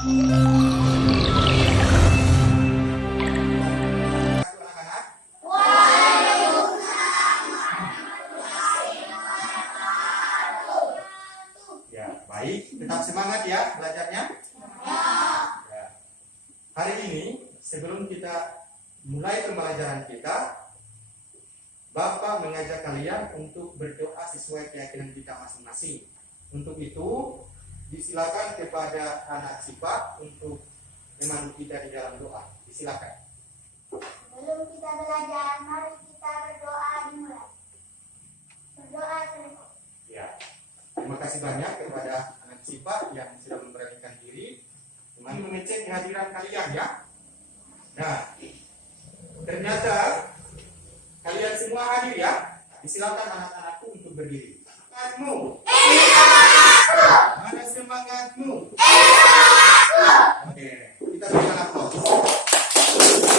Ya, baik. Tetap semangat ya belajarnya. Ya. Hari ini sebelum kita mulai pembelajaran kita, Bapak mengajak kalian untuk berdoa sesuai keyakinan kita masing-masing. Untuk itu, disilakan kepada anak sifat untuk memandu kita di dalam doa. Disilakan. Sebelum kita belajar, mari kita berdoa dimulai. Berdoa selesai. Ya. Terima kasih banyak kepada anak sifat yang sudah memberanikan diri. Kembali mengecek kehadiran kalian ya. Nah, ternyata kalian semua hadir ya. Disilakan anak-anakku untuk berdiri. Semangatmu. Mana semangatmu? Oke, kita berikan aplaus.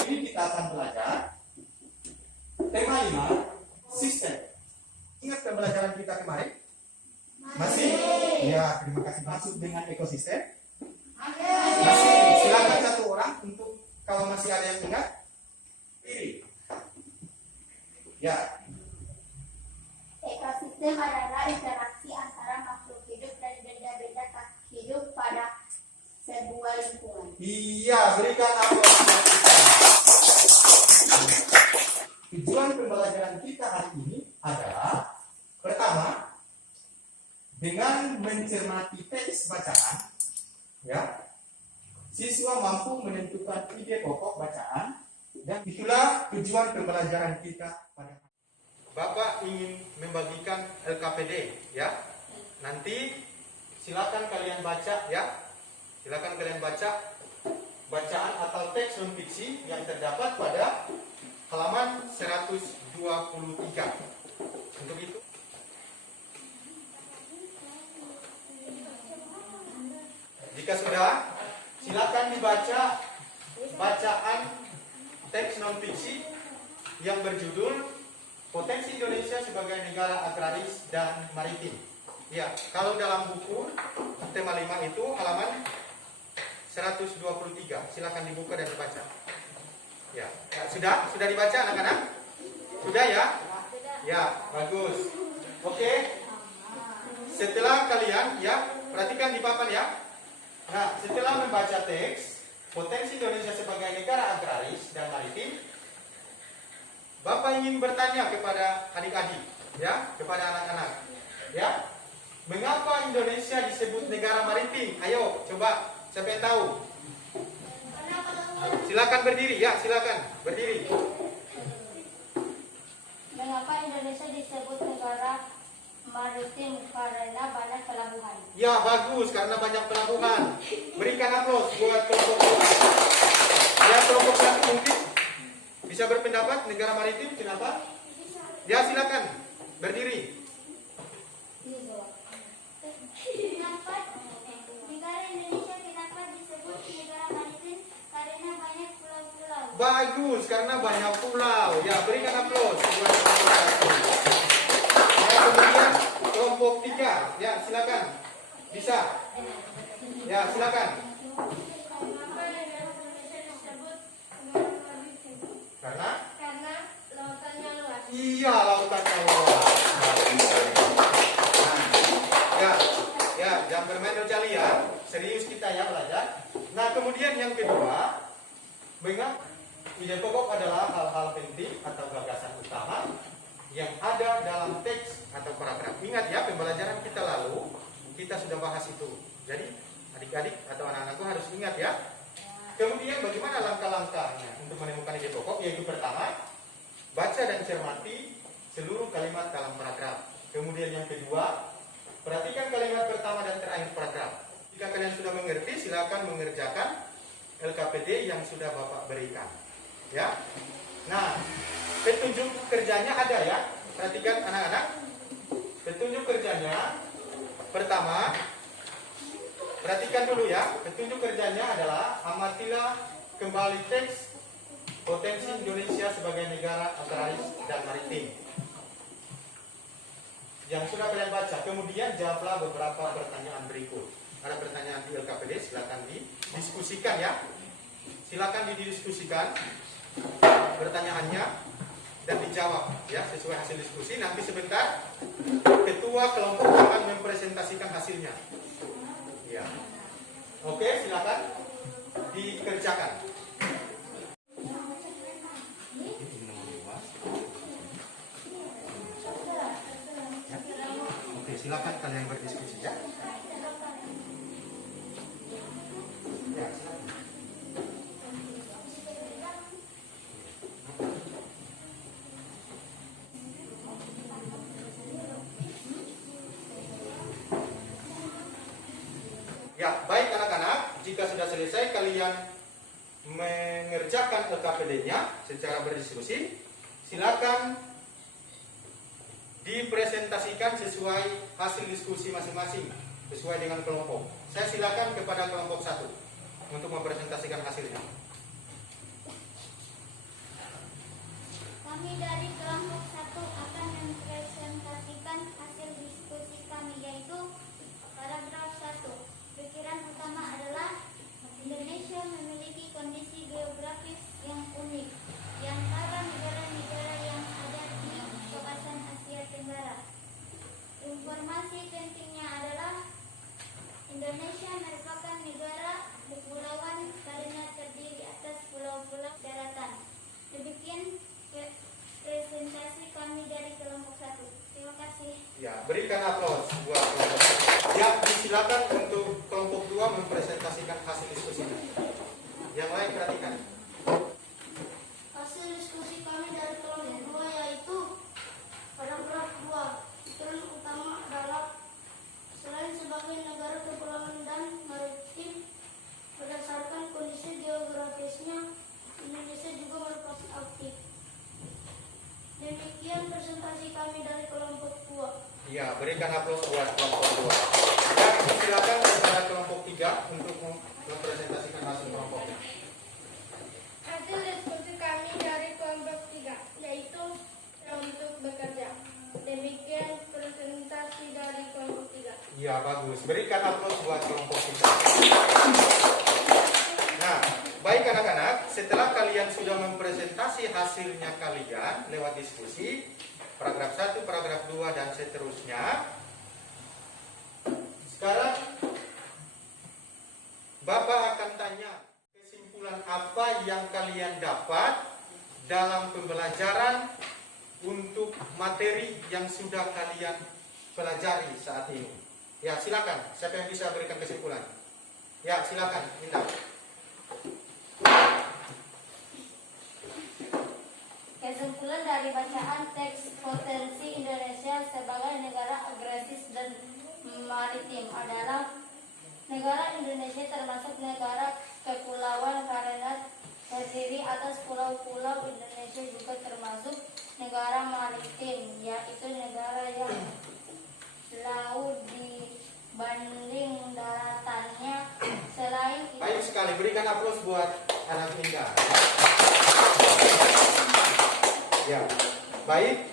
Ini kita akan belajar tema 5, sistem. Ingat pembelajaran kita kemarin? Masih? Ya, terima kasih. Masuk dengan ekosistem? Masih. Silakan satu orang untuk kalau masih ada yang ingat. Pilih. Ya. Ekosistem adalah interaksi antara makhluk hidup dan benda-benda tak hidup pada sebuah lingkungan. Iya, berikan aplaus buat kita. Tujuan pembelajaran kita hari ini adalah pertama, dengan mencermati teks bacaan, ya, siswa mampu menentukan ide pokok bacaan, dan itulah tujuan pembelajaran kita pada hari ini. Bapak ingin membagikan LKPD, ya. Nanti silakan kalian baca, ya. Silakan kalian baca bacaan atau teks non fiksi yang terdapat pada halaman 123. Untuk itu, jika sudah, silakan dibaca bacaan teks non fiksi yang berjudul Potensi Indonesia sebagai Negara Agraris dan Maritim. Ya, kalau dalam buku tema 5 itu halaman 123. Silakan dibuka dan dibaca. Ya, sudah dibaca anak-anak? Sudah ya? Ya, bagus. Oke. Setelah kalian ya, perhatikan di papan ya. Nah, setelah membaca teks Potensi Indonesia sebagai Negara Agraris dan Maritim, Bapak ingin bertanya kepada adik-adik, ya, kepada anak-anak, ya, mengapa Indonesia disebut negara maritim? Ayo, coba, siapa yang tahu? Silakan berdiri, ya, silakan berdiri. Mengapa Indonesia disebut negara maritim? Karena banyak pelabuhan. Ya, bagus, karena banyak pelabuhan. Berikan aplaus buat kelompok. Ya, kelompok satu mungkin bisa berpendapat negara maritim, kenapa? Ya, silakan berdiri. Kenapa negara Indonesia disebut negara maritim? Karena banyak pulau-pulau. Bagus, karena banyak pulau. Ya, berikan aplaus buat kelompok satu. Ya, kemudian kelompok 3. Ya, silakan. Bisa. Ya, silakan. Karena lautannya luas. iya, lautannya luas. Nah, ya, jangan bermain rojali ya. Serius kita ya belajar. Nah, kemudian yang kedua, mengapa ide pokok adalah hal-hal penting atau gagasan utama yang ada dalam teks atau paragraf. Ingat ya, pembelajaran kita lalu kita sudah bahas itu. Jadi adik-adik atau anak-anakku harus ingat ya. Kemudian bagaimana langkah-langkahnya untuk menemukan ide pokok? Yaitu pertama, baca dan cermati seluruh kalimat dalam paragraf. Kemudian yang kedua, perhatikan kalimat pertama dan terakhir paragraf. Jika kalian sudah mengerti, silakan mengerjakan LKPD yang sudah Bapak berikan. Ya. Nah, petunjuk kerjanya ada ya. Perhatikan anak-anak. Petunjuk kerjanya pertama, perhatikan dulu ya. Petunjuk kerjanya adalah amatilah kembali teks Potensi Indonesia sebagai Negara Agraris dan Maritim yang sudah kalian baca. Kemudian jawablah beberapa pertanyaan berikut. Ada pertanyaan di LKPD, silakan didiskusikan ya. Silakan didiskusikan pertanyaannya dan dijawab ya sesuai hasil diskusi. Nanti sebentar ketua kelompok akan mempresentasikan hasilnya. Ya. Oke, silakan dikerjakan. Oke, silakan kalian berdiskusi ya. Ya, silakan. Ya, baik anak-anak, jika sudah selesai kalian mengerjakan LKPD-nya secara berdiskusi, silakan dipresentasikan sesuai hasil diskusi masing-masing, sesuai dengan kelompok. Saya silakan kepada kelompok 1 untuk mempresentasikan hasilnya. Kami dari kelompok 1 akan mempresentasikan hasil diskusi kami, yaitu paragraf 1. Pikiran utama adalah Indonesia memiliki kondisi geografis yang unik di antara negara-negara yang ada di kawasan Asia Tenggara. Informasi pentingnya adalah Indonesia merupakan negara kepulauan karena terdiri atas pulau-pulau daratan. Demikian presentasi kami dari kelompok 1. Terima kasih. Ya, berikan aplaus buat kelompok 1. Ya, silakan untuk kelompok 2 mempresentasikan hasil diskusinya. Yang lain perhatikan. Hasil diskusi kami dari kelompok 2 yaitu paragraf 2. Pikiran utama adalah selain sebagai negara kepulauan dan maritim, berdasarkan kondisi geografisnya, Indonesia juga merupakan aktif. Demikian presentasi kami dari kelompok 2. Ya, berikan aplaus buat kelompok 2. Dan silakan kepada kelompok 3 untuk mempresentasikan hasil kelompoknya. Hasil diskusi kami dari kelompok 3 yaitu untuk bekerja. Demikian presentasi dari kelompok 3. Ya, bagus. Berikan aplaus buat kelompok 3. Nah, baik anak-anak, setelah kalian sudah mempresentasi hasilnya kalian lewat diskusi, paragraf 1, paragraf 2, dan seterusnya. Sekarang Bapak akan tanya kesimpulan apa yang kalian dapat dalam pembelajaran untuk materi yang sudah kalian pelajari saat ini. Ya, silakan. Siapa yang bisa berikan kesimpulan? Ya, silakan. Indah. Kesimpulan dari bacaan teks potensi Indonesia sebagai negara agresif dan maritim adalah negara Indonesia termasuk negara kepulauan karena terdiri atas pulau-pulau. Indonesia juga termasuk negara maritim, yaitu negara yang laut dibanding daratannya. Selain itu, Baik sekali, berikan aplaus buat anak Indah. Ya, baik.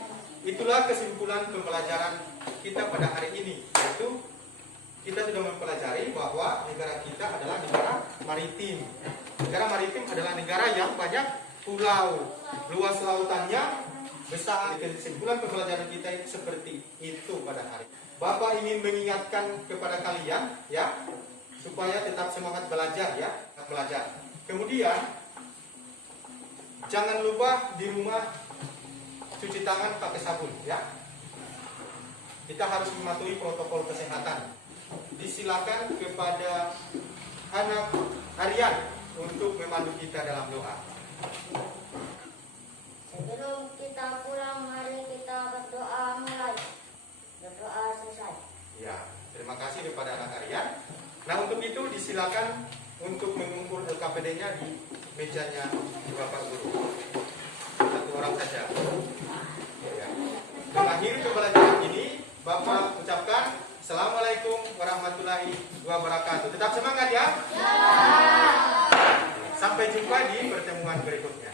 Itulah kesimpulan pembelajaran kita pada hari ini, yaitu kita sudah mempelajari bahwa negara kita adalah negara maritim. Negara maritim adalah negara yang banyak pulau, luas lautannya besar. Kesimpulan pembelajaran kita itu seperti itu pada hari. Bapak ingin mengingatkan kepada kalian ya, supaya tetap semangat belajar ya, belajar. Kemudian jangan lupa di rumah cuci tangan pakai sabun ya. Kita harus mematuhi protokol kesehatan. Disilakan kepada anak Aryan untuk memandu kita dalam doa. sebelum kita pulang, mari kita berdoa mulai. Berdoa selesai. Ya, terima kasih kepada anak Aryan. Nah, untuk itu disilakan untuk mengukur LKPD-nya di mejanya Bapak Guru. Satu orang saja. Ya. Mengakhiri pembelajaran ini, Bapak ucapkan Assalamualaikum warahmatullahi wabarakatuh. Tetap semangat ya. Sampai jumpa di pertemuan berikutnya.